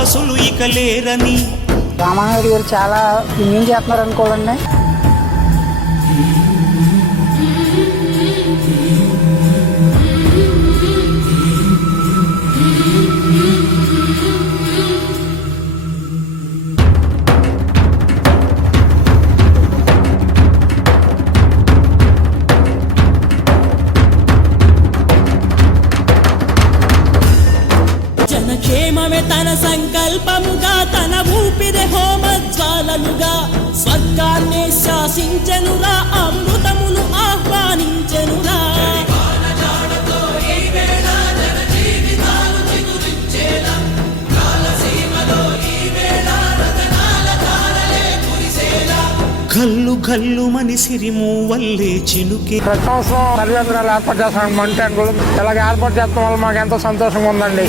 దాసులు ఇక లేరని రామానాయుడు గారు చాలా పుణ్యం చేస్తున్నారు అనుకోవాలండి. జనక్షేమమే తన సంకల్పముగా, తన ఊపిరి హోమజ్వాలలుగా స్వర్గాన్నే శాసించెనురా, అమృతమును ఆహ్వానించెనురా. గల్లు గల్లు మని సిరిము వల్లే చినుకే. ప్రతి సంవత్సరం 10,000 ఏర్పాటు చేస్తాం. మన్ ట్యాంకులు ఇలాగ ఏర్పాటు చేస్తాం వల్ల మాకు ఎంతో సంతోషంగా ఉందండి.